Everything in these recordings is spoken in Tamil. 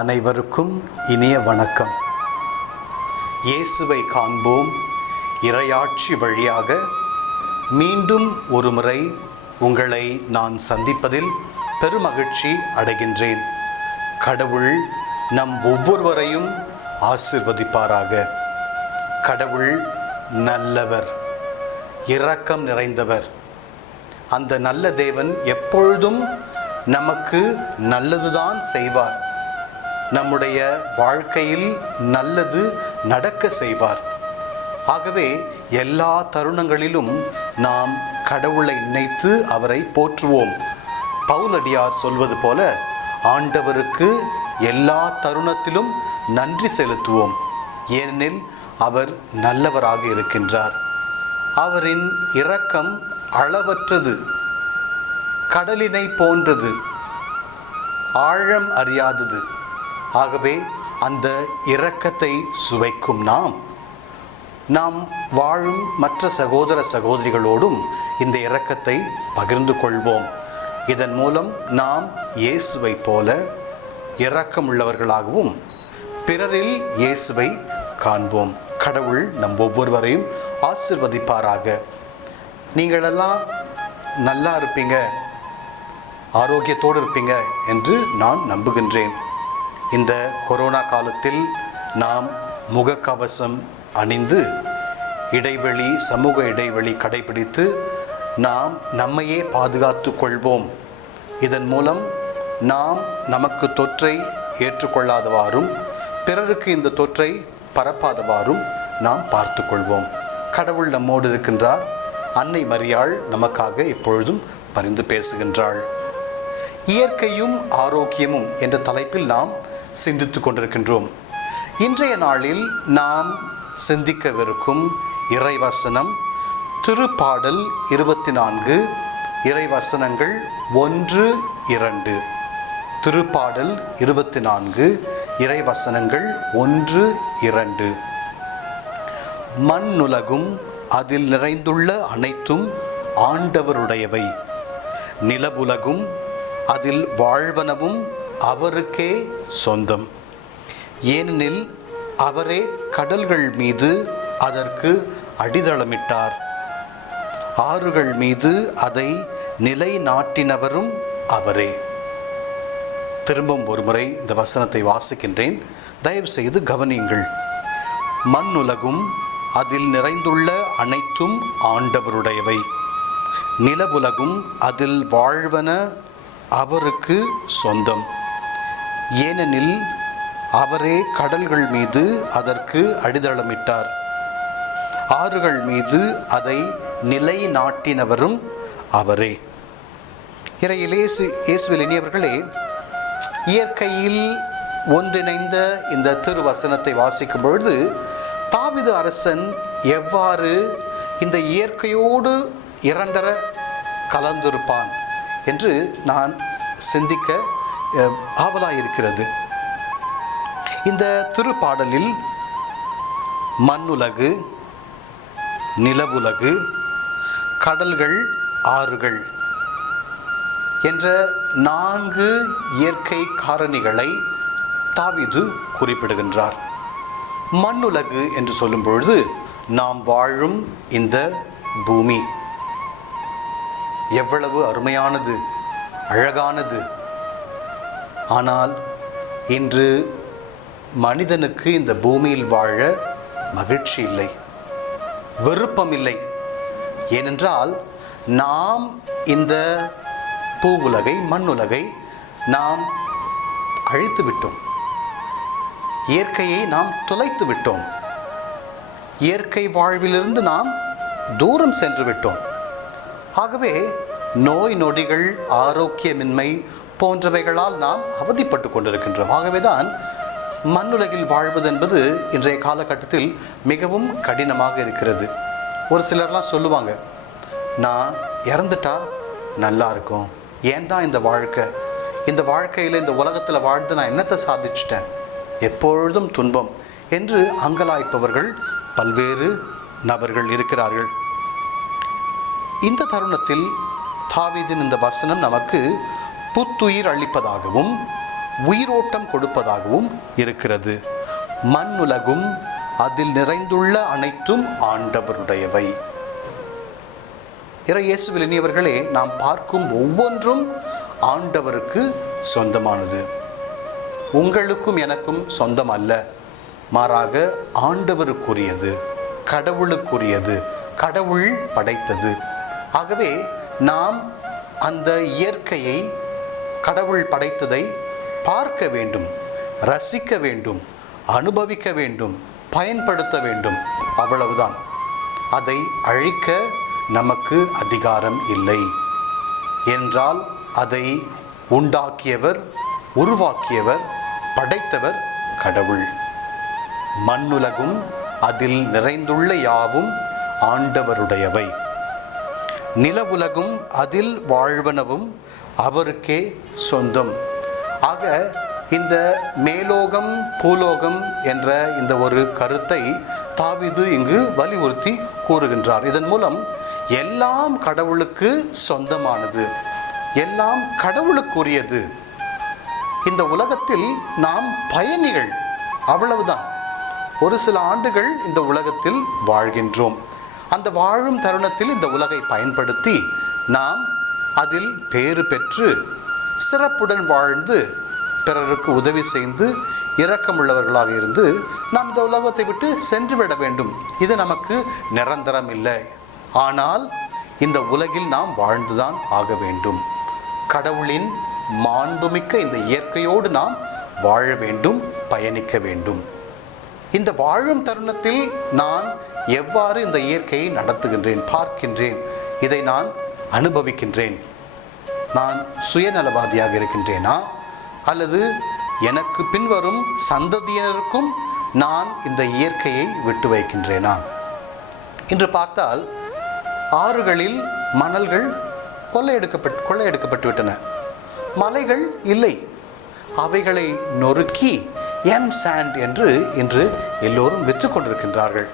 அனைவருக்கும் இனிய வணக்கம். இயேசுவை காண்போம் இறையாட்சி வழியாக மீண்டும் ஒருமுறை உங்களை நான் சந்திப்பதில் பெருமகிழ்ச்சி அடைகின்றேன். கடவுள் நம் ஒவ்வொருவரையும் ஆசீர்வதிப்பாராக. கடவுள் நல்லவர், இரக்கம் நிறைந்தவர். அந்த நல்ல தேவன் எப்பொழுதும் நமக்கு நல்லதுதான் செய்வார். நம்முடைய வாழ்க்கையில் நல்லது நடக்க செய்வார். ஆகவே எல்லா தருணங்களிலும் நாம் கடவுளை நினைத்து அவரை போற்றுவோம். பவுலடியார் சொல்வது போல, ஆண்டவருக்கு எல்லா தருணத்திலும் நன்றி செலுத்துவோம். ஏனெனில் அவர் நல்லவராக இருக்கின்றார். அவரின் இரக்கம் அளவற்றது, கடலினை போன்றது, ஆழம் அறியாதது. ஆகவே அந்த இரக்கத்தை சுவைக்கும் நாம் வாழும் மற்ற சகோதர சகோதரிகளோடும் இந்த இரக்கத்தை பகிர்ந்து கொள்வோம். இதன் மூலம் நாம் இயேசுவை போல இரக்கமுள்ளவர்களாகவும் பிறரில் இயேசுவை காண்போம். கடவுள் நம் ஒவ்வொருவரையும் ஆசீர்வதிப்பாராக. நீங்களெல்லாம் நல்லா இருப்பீங்க, ஆரோக்கியத்தோடு இருப்பீங்க என்று நான் நம்புகின்றேன். இந்த கொரோனா காலத்தில் நாம் முகக்கவசம் அணிந்து இடைவெளி, சமூக இடைவெளி கடைபிடித்து நாம் நம்மையே பாதுகாத்து கொள்வோம். இதன் மூலம் நாம் நமக்கு தொற்றை ஏற்றுக்கொள்ளாதவாறும் பிறருக்கு இந்த தொற்றை பரப்பாதவாறும் நாம் பார்த்து கொள்வோம். கடவுள் நம்மோடு இருக்கின்றார். அன்னை மரியாள் நமக்காக எப்பொழுதும் பரிந்து பேசுகின்றாள். இயற்கையும் ஆரோக்கியமும் என்ற தலைப்பில் நாம் சிந்தித்து கொண்டிருக்கின்றோம். இன்றைய நாளில் நாம் சிந்திக்கவிருக்கும் இறைவசனம் திருப்பாடல் 24, இறைவசனங்கள் 1-2. திருப்பாடல் 24, இறைவசனங்கள் 1-2. மண்ணுலகும் அதில் நிறைந்துள்ள அனைத்தும் ஆண்டவருடையவை. நிலவுலகும் அதில் வாழ்வனவும் அவருக்கே சொந்தம். ஏனெனில் அவரே கடல்கள் மீது அதற்கு அடித்தளமிட்டார். ஆறுகள் மீது அதை நிலை நாட்டினவரும் அவரே. திரும்பவும் ஒருமுறை இந்த வசனத்தை வாசிக்கின்றேன், தயவு செய்து கவனியுங்கள். மண்ணுலகும் அதில் நிறைந்துள்ள அனைத்தும் ஆண்டவருடையவை. நிலவுலகும் அதில் வாழ்வன அவருக்கு சொந்தம். ஏனெனில் அவரே கடல்கள் மீது அதற்கு அடித்தளமிட்டார். ஆறுகள் மீது அதை நிலை நாட்டினவரும் அவரே. இறையில் இயேசுவில் இனியவர்களே, இயற்கையில் ஒன்றிணைந்த இந்த திருவசனத்தை வாசிக்கும் பொழுது தாவீது அரசன் எவ்வாறு இந்த இயற்கையோடு இரண்டர கலந்திருப்பான் என்று நான் சிந்திக்க ஆவலாயிருக்கிறது. இந்த திருப்பாடலில் மண்ணுலகு, நிலவுலகு, கடல்கள், ஆறுகள் என்ற 4 இயற்கை காரணிகளை தாவீது குறிப்பிடுகின்றார். மண்ணுலகு என்று சொல்லும் பொழுது நாம் வாழும் இந்த பூமி எவ்வளவு அருமையானது, அழகானது. ஆனால் இன்று மனிதனுக்கு இந்த பூமியில் வாழ மகிழ்ச்சி இல்லை, விருப்பம் இல்லை. ஏனென்றால் நாம் இந்த பூவுலகை, மண்ணுலகை நாம் அழித்து விட்டோம். இயற்கையை நாம் தொலைத்து விட்டோம். இயற்கை வாழ்விலிருந்து நாம் தூரம் சென்று விட்டோம். ஆகவே நோய் நொடிகள், ஆரோக்கியமின்மை போன்றவைகளால் நாம் அவதிப்பட்டு கொண்டிருக்கின்றோம். ஆகவேதான் மண்ணுலகில் வாழ்வது என்பது இன்றைய காலகட்டத்தில் மிகவும் கடினமாக இருக்கிறது. ஒரு சிலர்லாம் சொல்லுவாங்க, நான் இறந்துட்டா நல்லா இருக்கும், ஏன் தான் இந்த வாழ்க்கை, இந்த வாழ்க்கையில் இந்த உலகத்தில் வாழ்ந்து நான் என்னத்தை சாதிச்சிட்டேன், எப்பொழுதும் துன்பம் என்று அங்கலாய்ப்பவர்கள் பல்வேறு நபர்கள் இருக்கிறார்கள். இந்த தருணத்தில் தாவீதின் இந்த வசனம் நமக்கு புத்துயிர் அளிப்பதாகவும் உயிரோட்டம் கொடுப்பதாகவும் இருக்கிறது. மண்ணுலகும் அதில் நிறைந்துள்ள அனைத்தும் ஆண்டவருடையவை. இறை இயேசுவில் இனியவர்களே, நாம் பார்க்கும் ஒவ்வொன்றும் ஆண்டவருக்கு சொந்தமானது. உங்களுக்கும் எனக்கும் சொந்தம் அல்ல, மாறாக ஆண்டவருக்குரியது, கடவுளுக்குரியது, கடவுள் படைத்தது. ஆகவே நாம் அந்த இயற்கையை, கடவுள் படைத்ததை பார்க்க வேண்டும், ரசிக்க வேண்டும், அனுபவிக்க வேண்டும், பயன்படுத்த வேண்டும். அவ்வளவுதான். அதை அழிக்க நமக்கு அதிகாரம் இல்லை. என்றால் அதை உண்டாக்கியவர், உருவாக்கியவர், படைத்தவர் கடவுள். மண்ணுலகும் அதில் நிறைந்துள்ள யாவும் ஆண்டவருடையவை. நிலவுலகும் அதில் வாழ்வனவும் அவருக்கே சொந்தம். ஆக இந்த மேலோகம் பூலோகம் என்ற இந்த ஒரு கருத்தை தாவீது இங்கு வலியுறுத்தி கூறுகின்றார். இதன் மூலம் எல்லாம் கடவுளுக்கு சொந்தமானது, எல்லாம் கடவுளுக்குரியது. இந்த உலகத்தில் நாம் பயணிகள், அவ்வளவுதான். ஒரு சில ஆண்டுகள் இந்த உலகத்தில் வாழ்கின்றோம். அந்த வாழும் தருணத்தில் இந்த உலகை பயன்படுத்தி நாம் அதில் பேறு பெற்று சிறப்புடன் வாழ்ந்து பிறருக்கு உதவி செய்து இரக்கமுள்ளவர்களாக இருந்து நாம் இந்த உலகத்தை விட்டு சென்று விட வேண்டும். இது நமக்கு நிரந்தரம் இல்லை. ஆனால் இந்த உலகில் நாம் வாழ்ந்துதான் ஆக வேண்டும். கடவுளின் மாண்புமிக்க இந்த இயற்கையோடு நாம் வாழ வேண்டும், பயணிக்க வேண்டும். இந்த வாழும் தருணத்தில் நான் எவ்வாறு இந்த இயற்கையை நடத்துகின்றேன், பார்க்கின்றேன், இதை நான் அனுபவிக்கின்றேன். நான் சுயநலவாதியாக இருக்கின்றேனா, அல்லது எனக்கு பின்வரும் சந்ததியினருக்கும் நான் இந்த இயற்கையை விட்டு வைக்கின்றேனா? இன்று பார்த்தால் ஆறுகளில் மணல்கள் கொள்ளையடிக்கப்பட்டு விட்டன. மலைகள் இல்லை. அவைகளை நொறுக்கி சாண்ட் என்று இன்று எல்லோரும் விற்று கொண்டிருக்கின்றார்கள்.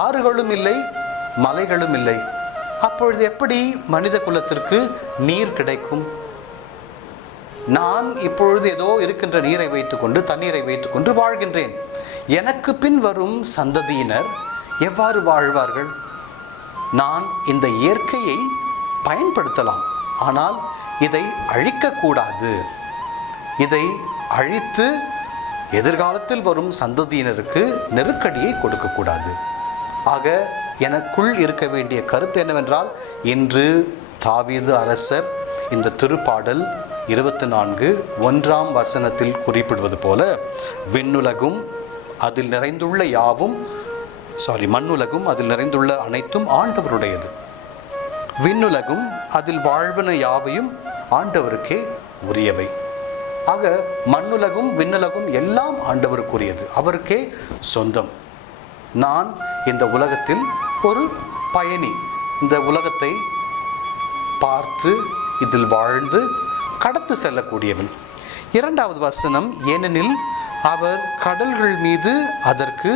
ஆறுகளும் இல்லை, மலைகளும் இல்லை. அப்பொழுது எப்படி மனித குலத்திற்கு நீர் கிடைக்கும்? நான் இப்பொழுது ஏதோ இருக்கின்ற நீரை வைத்துக்கொண்டு, தண்ணீரை வைத்துக்கொண்டு வாழ்கின்றேன். எனக்கு பின் வரும் சந்ததியினர் எவ்வாறு வாழ்வார்கள்? நான் இந்த இயற்கையை பயன்படுத்தலாம், ஆனால் இதை அழிக்கக்கூடாது. இதை அழித்து எதிர்காலத்தில் வரும் சந்ததியினருக்கு நெருக்கடியை கொடுக்கக்கூடாது. ஆக எனக்குள் இருக்க வேண்டிய கருத்து என்னவென்றால், இன்று தாவீது அரசர் இந்த திருப்பாடல் 24:1 குறிப்பிடுவது போல, விண்ணுலகும் அதில் நிறைந்துள்ள யாவும் மண்ணுலகும் அதில் நிறைந்துள்ள அனைத்தும் ஆண்டவருடையது. விண்ணுலகும் அதில் வாழ்வன யாவையும் ஆண்டவருக்கே உரியவை. ஆக மண்ணுலகும் விண்ணுலகும் எல்லாம் ஆண்டவருக்குரியது, அவருக்கே சொந்தம். நான் இந்த உலகத்தில் ஒரு பயணி, இந்த உலகத்தை பார்த்து இதில் வாழ்ந்து கடந்து செல்லக்கூடியவன். 2வது வசனம், ஏனெனில் அவர் கடல்கள் மீது அதற்கு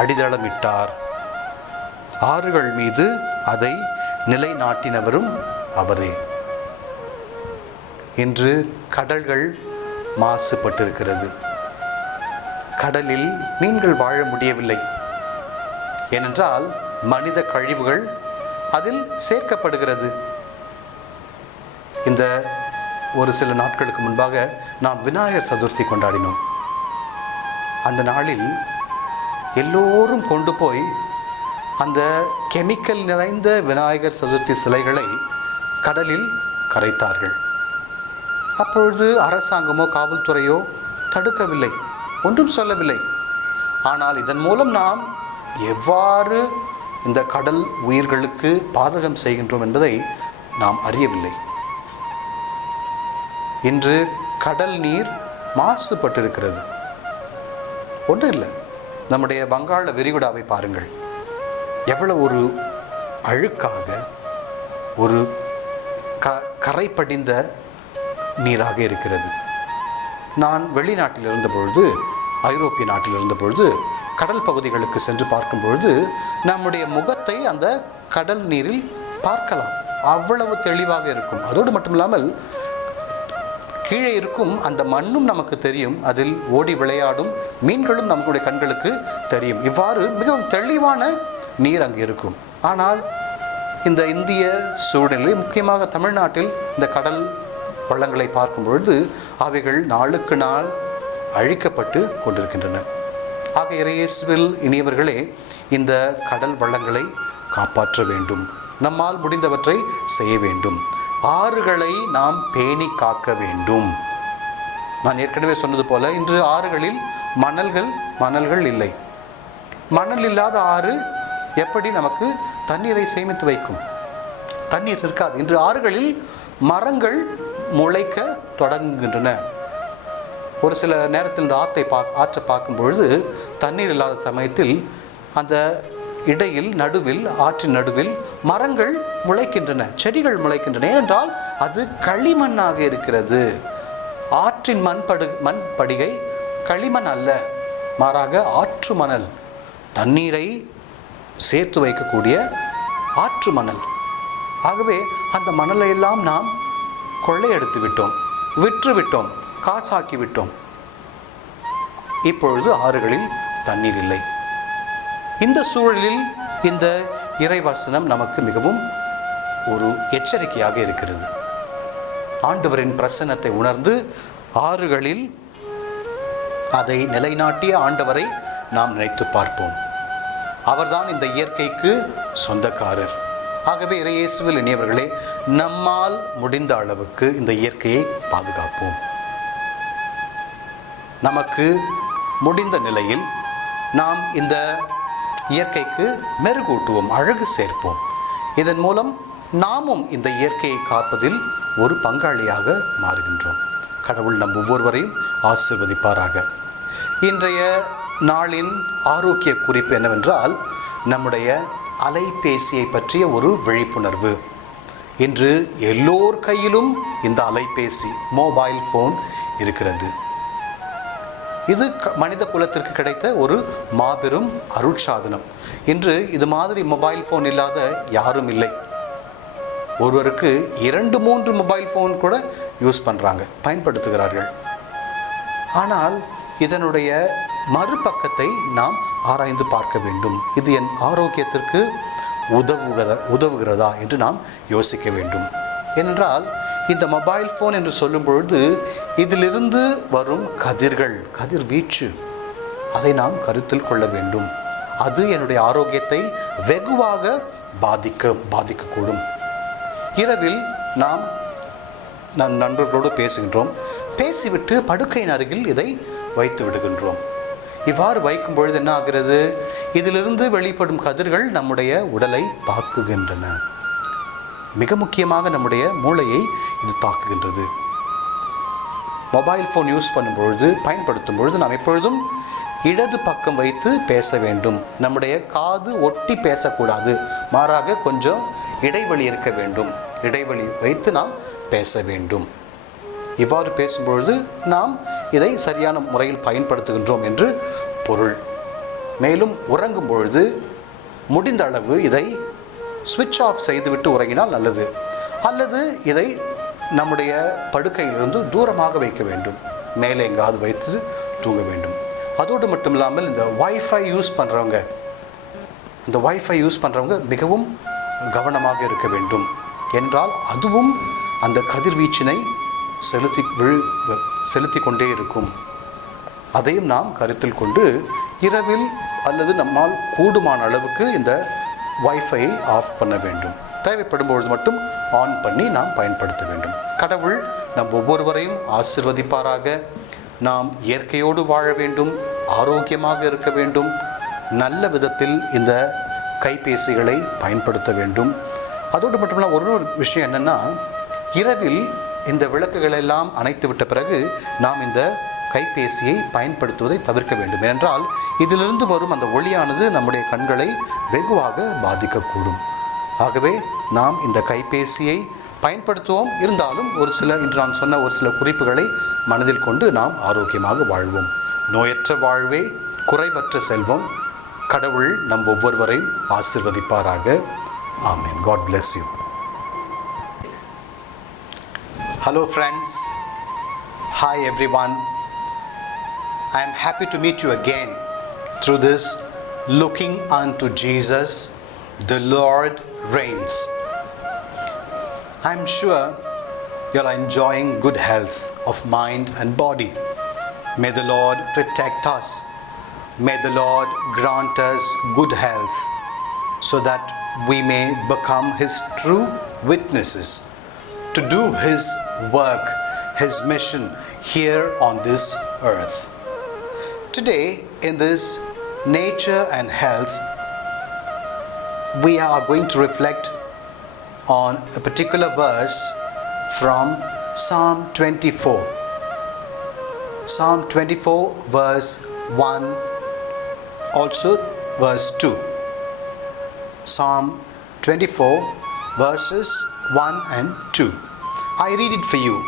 அடித்தளமிட்டார், ஆறுகள் மீது அதை நிலைநாட்டினவரும் அவரே. இன்று கடல்கள் மாசுபட்டிருக்கிறது. கடலில் மீன்கள் வாழ முடியவில்லை. ஏனென்றால் மனித கழிவுகள் அதில் சேர்க்கப்படுகிறது. இந்த ஒரு சில நாட்களுக்கு முன்பாக நாம் விநாயகர் சதுர்த்தி கொண்டாடினோம். அந்த நாளில் எல்லோரும் கொண்டு போய் அந்த கெமிக்கல் நிறைந்த விநாயகர் சதுர்த்தி சிலைகளை கடலில் கரைத்தார்கள். அப்பொழுது அரசாங்கமோ காவல்துறையோ தடுக்கவில்லை, ஒன்றும் சொல்லவில்லை. ஆனால் இதன் மூலம் நாம் எவ்வாறு இந்த கடல் உயிர்களுக்கு பாதகம் செய்கின்றோம் என்பதை நாம் அறியவில்லை. இன்று கடல் நீர் மாசுபட்டிருக்கிறது. ஒன்றும் இல்லை, நம்முடைய வங்காள விரிகுடாவை பாருங்கள், எவ்வளவு ஒரு அழுக்காக, ஒரு கரை படிந்த நீராக இருக்கிறது. நான் வெளிநாட்டில் இருந்தபொழுது, ஐரோப்பிய நாட்டில் இருந்தபொழுது, கடல் பகுதிகளுக்கு சென்று பார்க்கும் பொழுது நம்முடைய முகத்தை அந்த கடல் நீரில் பார்க்கலாம். அவ்வளவு தெளிவாக இருக்கும். அதோடு மட்டுமில்லாமல் கீழே இருக்கும் அந்த மண்ணும் நமக்கு தெரியும், அதில் ஓடி விளையாடும் மீன்களும் நம்முடைய கண்களுக்கு தெரியும். இவ்வாறு மிகவும் தெளிவான நீர் அங்கு இருக்கும். ஆனால் இந்த இந்திய சூழ்நிலை, முக்கியமாக தமிழ்நாட்டில் இந்த கடல் வள்ளங்களை பார்க்கும் பொழுது அவைகள் நாளுக்கு நாள் அழிக்கப்பட்டு கொண்டிருக்கின்றன. ஆக இறையேசுவில் இனியவர்களே, இந்த கடல் வள்ளங்களை காப்பாற்ற வேண்டும். நம்மால் முடிந்தவற்றை செய்ய வேண்டும். ஆறுகளை நாம் பேணி காக்க வேண்டும். நான் ஏற்கனவே சொன்னது போல இன்று ஆறுகளில் மணல்கள் இல்லை. மணல் இல்லாத ஆறு எப்படி நமக்கு தண்ணீரை சேமித்து வைக்கும்? தண்ணீர் இருக்காது. இன்று ஆறுகளில் மரங்கள் முளைக்க தொடங்குகின்றன. ஒரு சில நேரத்தில் இந்த ஆற்றை பார்க்கும் பொழுது தண்ணீர் இல்லாத சமயத்தில் அந்த இடையில் ஆற்றின் நடுவில் மரங்கள் முளைக்கின்றன, செடிகள் முளைக்கின்றன. ஏனென்றால் அது களிமண்ணாக இருக்கிறது. ஆற்றின் மண் படிகை களிமண் அல்ல, மாறாக ஆற்று மணல், தண்ணீரை சேர்த்து வைக்கக்கூடிய ஆற்று மணல். ஆகவே அந்த மணலை எல்லாம் நாம் கொள்ளையடித்து விட்டோம், விற்று விட்டோம், காசாக்கி விட்டோம். இப்பொழுது ஆறுகளில் தண்ணீர் இல்லை. இந்த சூழலில் இந்த இறைவசனம் நமக்கு மிகவும் ஒரு எச்சரிக்கையாக இருக்கிறது. ஆண்டவரின் பிரசன்னத்தை உணர்ந்து ஆறுகளில் அதை நிலைநாட்டிய ஆண்டவரை நாம் நினைத்து பார்ப்போம். அவர்தான் இந்த இயற்கைக்கு சொந்தக்காரர். ஆகவே இறையேசுவில் இனியவர்களே, நம்மால் முடிந்த அளவுக்கு இந்த இயற்கையை பாதுகாப்போம். நமக்கு முடிந்த நிலையில் நாம் இந்த இயற்கைக்கு மெருகூட்டுவோம், அழகு சேர்ப்போம். இதன் மூலம் நாமும் இந்த இயற்கையை காப்பதில் ஒரு பங்காளியாக மாறுகின்றோம். கடவுள் நம் ஒவ்வொருவரையும் ஆசீர்வதிப்பாராக. இன்றைய நாளின் ஆரோக்கிய குறிப்பு என்னவென்றால், நம்முடைய அலைபேசியை பற்றிய ஒரு விழிப்புணர்வு. இன்று எல்லோர் கையிலும் இந்த அலைபேசி, மொபைல் ஃபோன் இருக்கிறது. இது மனித குலத்திற்கு கிடைத்த ஒரு மாபெரும் அருட்சாதனம். இன்று இது மாதிரி மொபைல் ஃபோன் இல்லாத யாரும் இல்லை. ஒருவருக்கு 2-3 மொபைல் ஃபோன் கூட யூஸ் பண்ணுறாங்க, பயன்படுத்துகிறார்கள். ஆனால் இதனுடைய மறுபக்கத்தை நாம் ஆராய்ந்து பார்க்க வேண்டும். இது என் ஆரோக்கியத்திற்கு உதவுகிறதா என்று நாம் யோசிக்க வேண்டும். ஏனென்றால் இந்த மொபைல் ஃபோன் என்று சொல்லும் பொழுது இதிலிருந்து வரும் கதிர்வீச்சு, அதை நாம் கருத்தில் கொள்ள வேண்டும். அது என்னுடைய ஆரோக்கியத்தை வெகுவாக பாதிக்கக்கூடும். இரவில் நாம் நண்பர்களோடு பேசுகின்றோம், பேசிவிட்டு படுக்கையின் அருகில் இதை வைத்து விடுகின்றோம். இவ்வாறு வைக்கும் பொழுது என்ன ஆகிறது? இதிலிருந்து வெளிப்படும் கதிர்கள் நம்முடைய உடலை தாக்குகின்றன. மிக முக்கியமாக நம்முடைய மூளையை இது தாக்குகின்றது. மொபைல் ஃபோன் யூஸ் பயன்படுத்தும் பொழுது நாம் எப்பொழுதும் இடது பக்கம் வைத்து பேச வேண்டும். நம்முடைய காது ஒட்டி பேசக்கூடாது, மாறாக கொஞ்சம் இடைவெளி இருக்க வேண்டும். இடைவெளி வைத்து நாம் பேச வேண்டும். இவ்வாறு பேசும்பொழுது நாம் இதை சரியான முறையில் பயன்படுத்துகின்றோம் என்று பொருள். மேலும் உறங்கும் பொழுது முடிந்த அளவு இதை ஸ்விட்ச் ஆஃப் செய்துவிட்டு உறங்கினால் நல்லது. அல்லது இதை நம்முடைய படுக்கையிலிருந்து தூரமாக வைக்க வேண்டும், மேலே எங்காவது வைத்து தூங்க வேண்டும். அதோடு மட்டும் இல்லாமல் இந்த வைஃபை யூஸ் பண்ணுறவங்க மிகவும் கவனமாக இருக்க வேண்டும். என்றால் அதுவும் அந்த கதிர்வீச்சினை செலுத்தி கொண்டே இருக்கும். அதையும் நாம் கருத்தில் கொண்டு இரவில் அல்லது நம்மால் கூடுமான அளவுக்கு இந்த வைஃபையை ஆஃப் பண்ண வேண்டும். தேவைப்படும் பொழுது மட்டும் ஆன் பண்ணி நாம் பயன்படுத்த வேண்டும். கடவுள் நம் ஒவ்வொருவரையும் ஆசீர்வதிப்பாராக. நாம் இயற்கையோடு வாழ வேண்டும், ஆரோக்கியமாக இருக்க வேண்டும், நல்ல விதத்தில் இந்த கைபேசிகளை பயன்படுத்த வேண்டும். அதோடு மட்டுமில்லாமல் ஒரு விஷயம் என்னென்னா, இரவில் இந்த விளக்குகள் எல்லாம் அணைத்து விட்ட பிறகு நாம் இந்த கைபேசியை பயன்படுத்துவதை தவிர்க்க வேண்டும். என்றால் இதிலிருந்து வரும் அந்த ஒளியானது நம்முடைய கண்களை வெகுவாக பாதிக்கக்கூடும். ஆகவே நாம் இந்த கைபேசியை பயன்படுத்துவோம். இருந்தாலும் இன்று நான் சொன்ன ஒரு சில குறிப்புகளை மனதில் கொண்டு நாம் ஆரோக்கியமாக வாழ்வோம். நோயற்ற வாழ்வே குறைவற்ற செல்வம். கடவுள் நம் ஒவ்வொருவரையும் ஆசீர்வதிப்பாராக. ஆமென். God bless you. Hello friends. Hi everyone. I am happy to meet you again through this Looking unto Jesus, the Lord reigns. I am sure you are enjoying good health of mind and body. May the Lord protect us. May the Lord grant us good health so that we may become His true witnesses to do His work, His mission here on this earth. Today, in this nature and health, we are going to reflect on a particular verse from Psalm 24. Psalm 24 verse 1, also verse 2. Psalm 24 verses 1 and 2. I read it for you.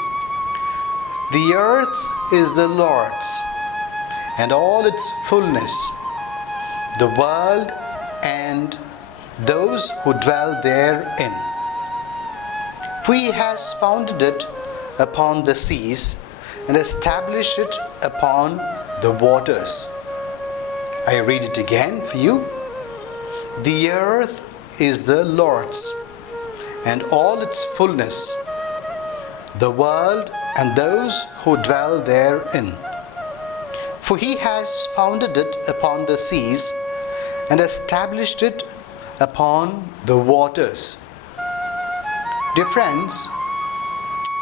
The earth is the Lord's and all its fullness, the world and those who dwell therein. For He has founded it upon the seas and established it upon the waters. I read it again for you. The earth is the Lord's and all its fullness, the world and those who dwell therein. For He has founded it upon the seas and established it upon the waters. Dear friends,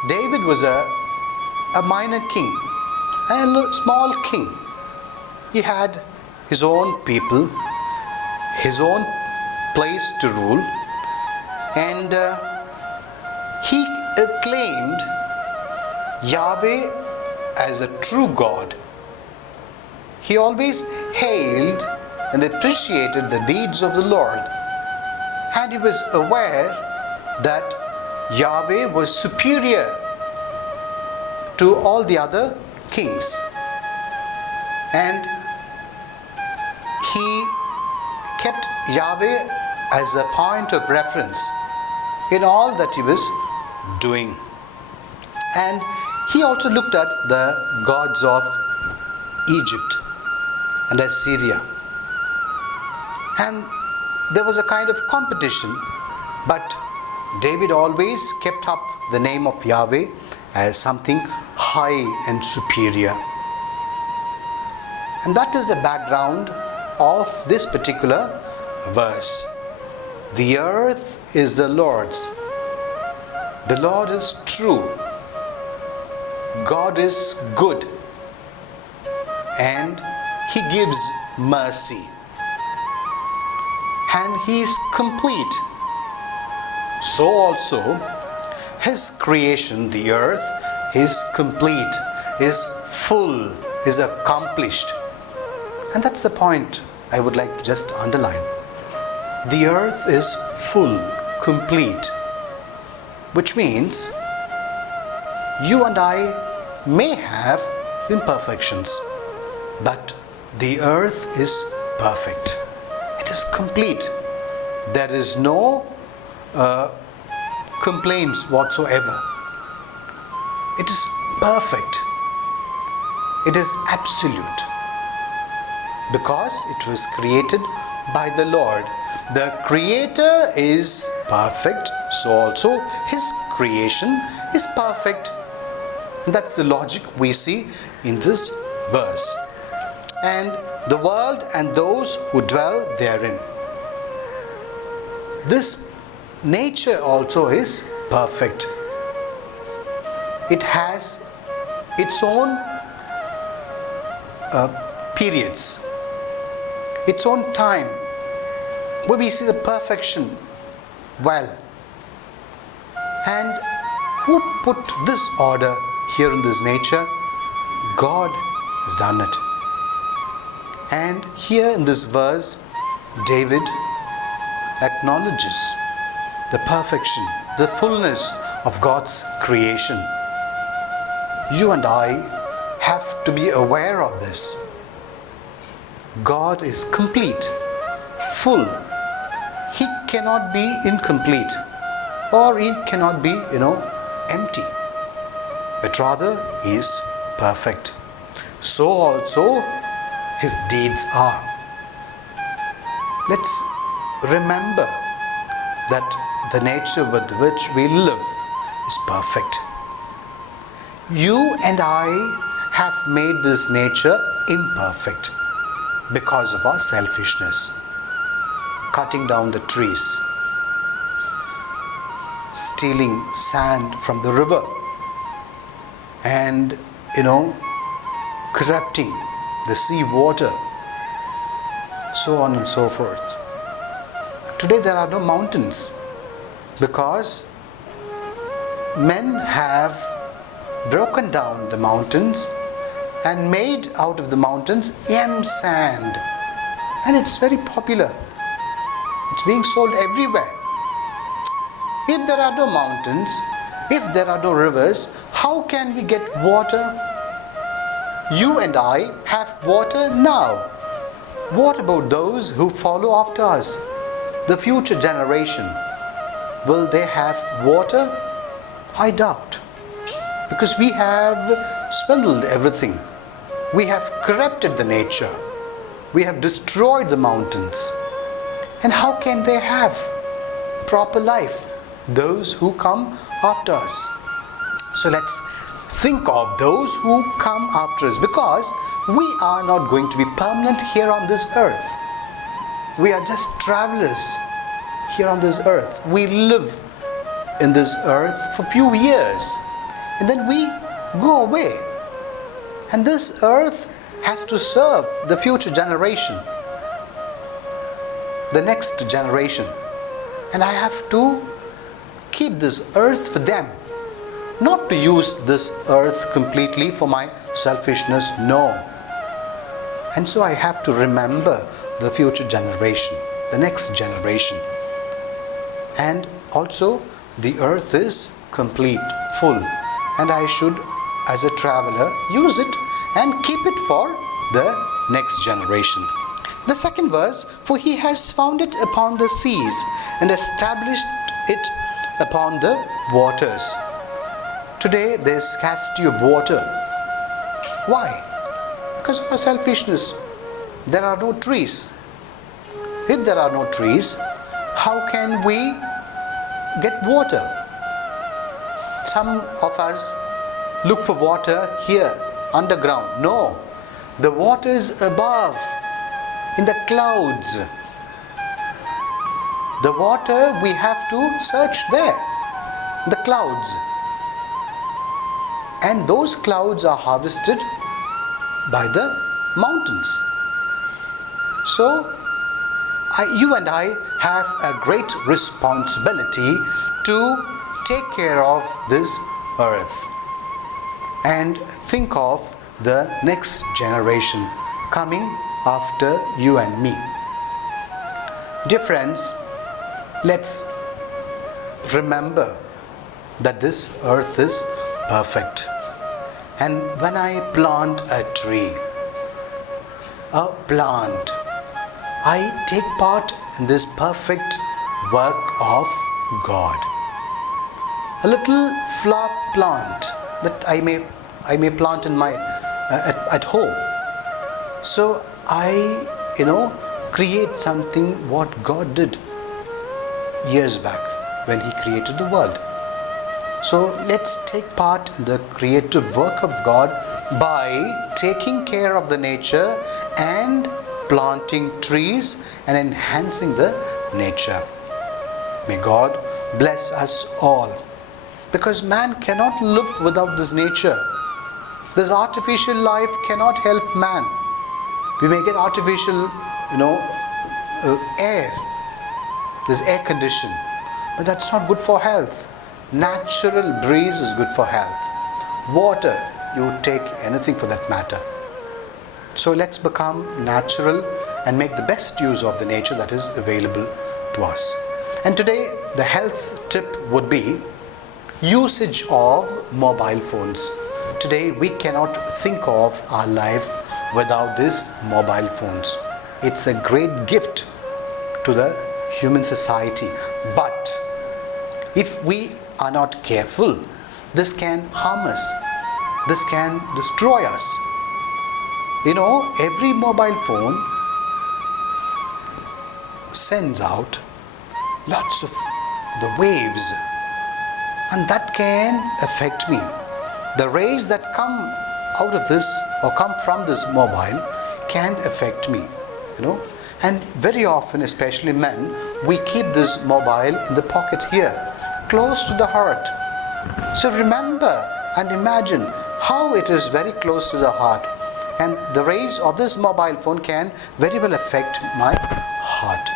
David was a minor king, a small king. He had his own people, his own place to rule, and he acclaimed Yahweh as a true God. He always hailed and appreciated the deeds of the Lord, and he was aware that Yahweh was superior to all the other kings, and he kept Yahweh as a point of reference in all that he was doing. And he also looked at the gods of Egypt and Assyria, and there was a kind of competition, but David always kept up the name of Yahweh as something high and superior. And that is the background of this particular verse. The earth is the Lord's. The Lord is true. God is good. And He gives mercy. And He is complete. So also His creation, the earth, is complete, is full, is accomplished. And that's the point I would like to just underline. The earth is full, complete, which means you and I may have imperfections, but the earth is perfect. It is complete. There is no complaints whatsoever. It is perfect. It is absolute, because it was created by the Lord. The Creator is perfect, so also His creation is perfect. And that's the logic we see in this verse. And the world and those who dwell therein. This nature also is perfect. It has its own periods, its own time, where we see the perfection well. And who put this order here in this nature? God has done it. And here in this verse, David acknowledges the perfection, the fullness of God's creation. You and I have to be aware of this. God is complete, full. He cannot be incomplete, or He cannot be, empty. But rather, He is perfect. So also his deeds are. Let's remember that the nature with which we live is perfect. You and I have made this nature imperfect because of our selfishness. Cutting down the trees, stealing sand from the river, and corrupting the sea water, so on and so forth. Today there are no mountains because men have broken down the mountains and made out of the mountains sand, and it's very popular. It's being sold everywhere. If there are no mountains, if there are no rivers, how can we get water? You and I have water now. What about those who follow after us? The future generation, will they have water? I doubt. Because we have swindled everything. We have corrupted the nature. We have destroyed the mountains. And how can they have proper life, those who come after us? So let's think of those who come after us, because we are not going to be permanent here on this earth. We are just travelers here on this earth. We live in this earth for few years and then we go away. And this earth has to serve the future generation, the next generation. And I have to keep this earth for them. Not to use this earth completely for my selfishness, no. And so I have to remember the future generation, the next generation. And also the earth is complete, full, and I should, as a traveler, use it and keep it for the next generation. The second verse, for he has founded upon the seas and established it upon the waters. Today there is scarcity of water. Why? Because of our selfishness. There are no trees. If there are no trees, how can we get water? Some of us look for water here, underground. No, the water is above, in the clouds. The water we have to search there, the clouds. And those clouds are harvested by the mountains. So you and I have a great responsibility to take care of this earth and think of the next generation coming after you and me. Dear friends, let's remember that this earth is perfect. And when I plant a tree, I take part in this perfect work of God. A little flower plant that I may plant in my at home. So I create something what God did years back when He created the world. So let's take part in the creative work of God by taking care of the nature and planting trees and enhancing the nature. May God bless us all, because man cannot live without this nature. This artificial life cannot help man. We may get artificial air, this air condition, but that's not good for health. Natural breeze is good for health. Water, you take anything for that matter. So let's become natural and make the best use of the nature that is available to us. And today the health tip would be usage of mobile phones. Today we cannot think of our life without these mobile phones. It's a great gift to the human society. But if we are not careful, this can harm us. this can destroy us. Every mobile phone sends out lots of the waves, and that can affect me. The rays that come out of this or come from this mobile can affect me, and very often, especially men, we keep this mobile in the pocket here, close to the heart. So remember and imagine how it is very close to the heart, and the rays of this mobile phone can very well affect my heart.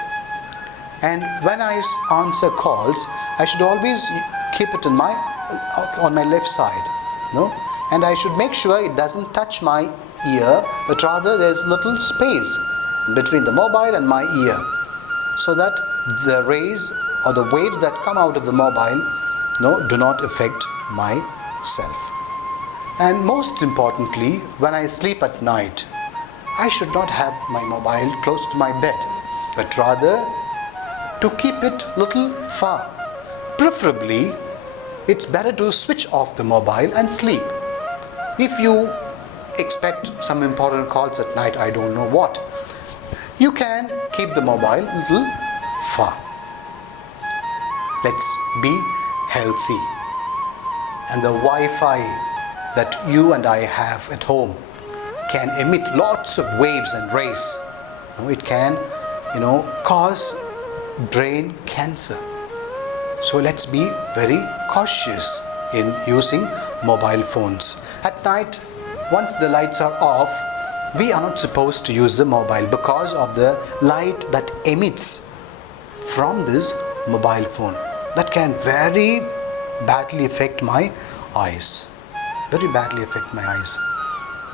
And when I answer calls, I should always keep it on my left side, and I should make sure it doesn't touch my ear, but rather there's little space between the mobile and my ear, so that the rays or the waves that come out of the mobile do not affect myself. And most importantly, when I sleep at night, I should not have my mobile close to my bed, but rather to keep it little far. Preferably, it's better to switch off the mobile and sleep. If you expect some important calls at night, I don't know what, you can keep the mobile a little far. Let's be healthy. And the Wi-Fi that you and I have at home can emit lots of waves and rays. It can, cause brain cancer. So let's be very cautious in using mobile phones. At night, once the lights are off, we are not supposed to use the mobile because of the light that emits from this mobile phone. That can very badly affect my eyes. Very badly affect my eyes.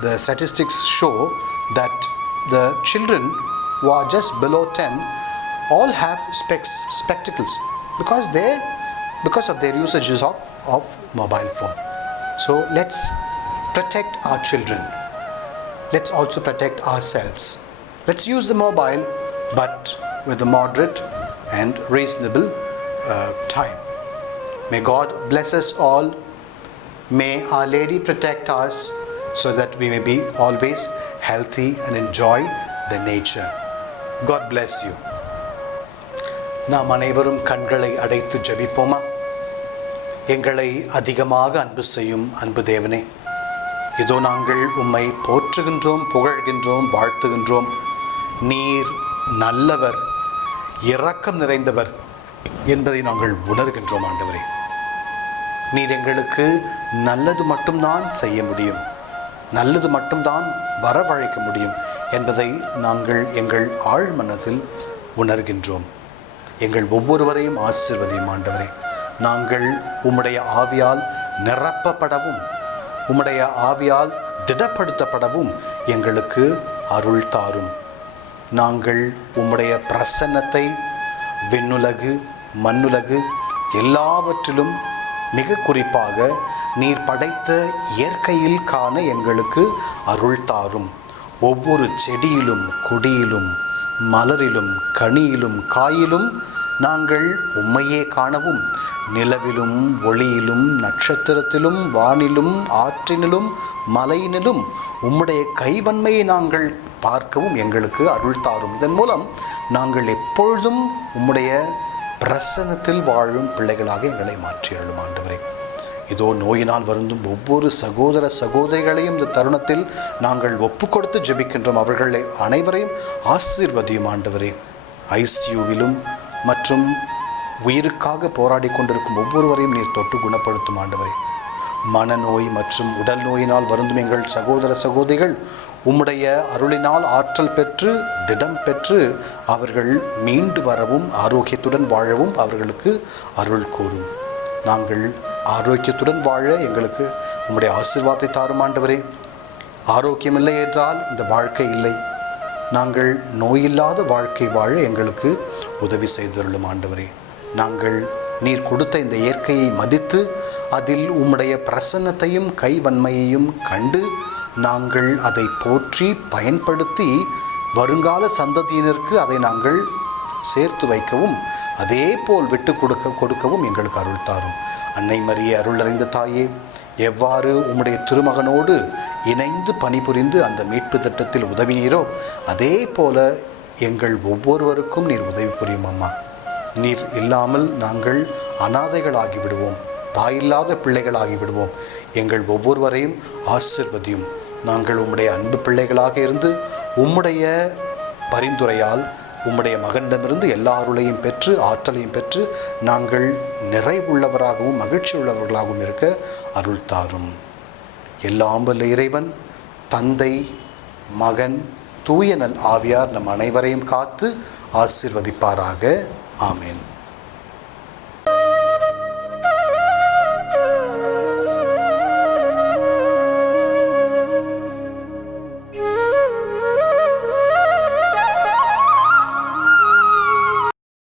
The statistics show that the children who are just below 10 all have spectacles because of their usages of mobile phone. So let's protect our children. Let's also protect ourselves. Let's use the mobile, but with a moderate and reasonable time. May God bless us all. May Our Lady protect us so that we may be always healthy and enjoy the nature. God bless you. நாம் அனைவரும் கண்களை அடைத்து ஜெபிப்போமா? எங்களை அதிகமாக அன்பு செய்யும் அன்பு தேவனே, இதோ நாங்கள் உம்மை போற்றுகின்றோம், புகழ்கின்றோம், வாழ்த்துகின்றோம். நீர் நல்லவர், இரக்கம் நிறைந்தவர் என்பதை நாங்கள் உணர்கின்றோம். ஆண்டவரே, நீர் எங்களுக்கு நல்லது மட்டும்தான் செய்ய முடியும், நல்லது மட்டும்தான் வரவழைக்க முடியும் என்பதை நாங்கள் எங்கள் ஆழ் மனதில் உணர்கின்றோம். எங்கள் ஒவ்வொருவரையும் ஆசீர்வதியும் ஆண்டவரே. நாங்கள் உம்முடைய ஆவியால் நிரப்பப்படவும் உம்முடைய ஆவியால் திடப்படுத்தப்படவும் எங்களுக்கு அருள் தாரும். நாங்கள் உம்முடைய பிரசன்னத்தை விண்ணுலகு மண்ணுலகு எல்லாவற்றிலும் மிக குறிப்பாக நீர் படைத்த இயற்கையில் காண எங்களுக்கு அருள் தாரும். ஒவ்வொரு செடியிலும் கொடியிலும் மலரிலும் கனியிலும் காயிலும் நாங்கள் உம்மையே காணவும், நிலவிலும் ஒளியிலும் நட்சத்திரத்திலும் வானிலும் ஆற்றினிலும் மலையினிலும் உம்முடைய கைவன்மையை நாங்கள் பார்க்கவும் எங்களுக்கு அருள் தாரும். இதன் மூலம் நாங்கள் எப்பொழுதும் உம்முடைய பிரசன்னத்தில் வாழும் பிள்ளைகளாக எங்களை மாற்றி அருளும் ஆண்டவரே. இதோ நோயினால் வருந்தும் ஒவ்வொரு சகோதர சகோதரிகளையும் இந்த தருணத்தில் நாங்கள் ஒப்பு கொடுத்து ஜெபிக்கின்றோம். அவர்களை அனைவரையும் ஆசீர்வதியும் ஆண்டவரே. ஐசியூவிலும் மற்றும் உயிருக்காக போராடி கொண்டிருக்கும் ஒவ்வொருவரையும் நீர் தொட்டு குணப்படுத்தும் ஆண்டவரே. மனநோய் மற்றும் உடல் நோயினால் வருந்தும் எங்கள் சகோதர சகோதரிகள் உம்முடைய அருளினால் ஆற்றல் பெற்று திடம் பெற்று அவர்கள் மீண்டு வரவும் ஆரோக்கியத்துடன் வாழவும் அவர்களுக்கு அருள் கூறும். நாங்கள் ஆரோக்கியத்துடன் வாழ எங்களுக்கு உம்முடைய ஆசீர்வாதத்தை தாரும் ஆண்டவரே. ஆரோக்கியம் இல்லை என்றால் இந்த வாழ்க்கை இல்லை. நாங்கள் நோயில்லாத வாழ்க்கை வாழ எங்களுக்கு உதவி செய்தருளும் ஆண்டவரே. நாங்கள் நீர் கொடுத்த இந்த இயற்கையை மதித்து அதில் உம்முடைய பிரசன்னத்தையும் கைவன்மையையும் கண்டு நாங்கள் அதை போற்றி பயன்படுத்தி வருங்கால சந்ததியினருக்கு அதை நாங்கள் சேர்த்து வைக்கவும் அதே போல் விட்டு கொடுக்கவும் எங்களுக்கு அருள் தாரும். அன்னை மரியே, அருள் அறிந்த தாயே, எவ்வாறு உம்முடைய திருமகனோடு இணைந்து பணிபுரிந்து அந்த மீட்பு திட்டத்தில் உதவினீரோ அதே போல எங்கள் ஒவ்வொருவருக்கும் நீர் உதவி புரியும் அம்மா. நீர் இல்லாமல் நாங்கள் அனாதைகளாகி விடுவோம், தாயில்லாத பிள்ளைகளாகி விடுவோம். எங்கள் ஒவ்வொருவரையும் ஆசிர்வதியும். நாங்கள் உம்முடைய அன்பு பிள்ளைகளாக இருந்து உம்முடைய பரிந்துரையால் உம்முடைய மகனிடமிருந்து எல்லா அருளையும் பெற்று ஆற்றலையும் பெற்று நாங்கள் நிறைவுள்ளவராகவும் மகிழ்ச்சி உள்ளவர்களாகவும் இருக்க அருள் தாரும். எல்லாம் வல்ல இறைவன் தந்தை, மகன், தூய நல் ஆவியார் நம் அனைவரையும் காத்து ஆசீர்வதிப்பாராக. ஆமேன்.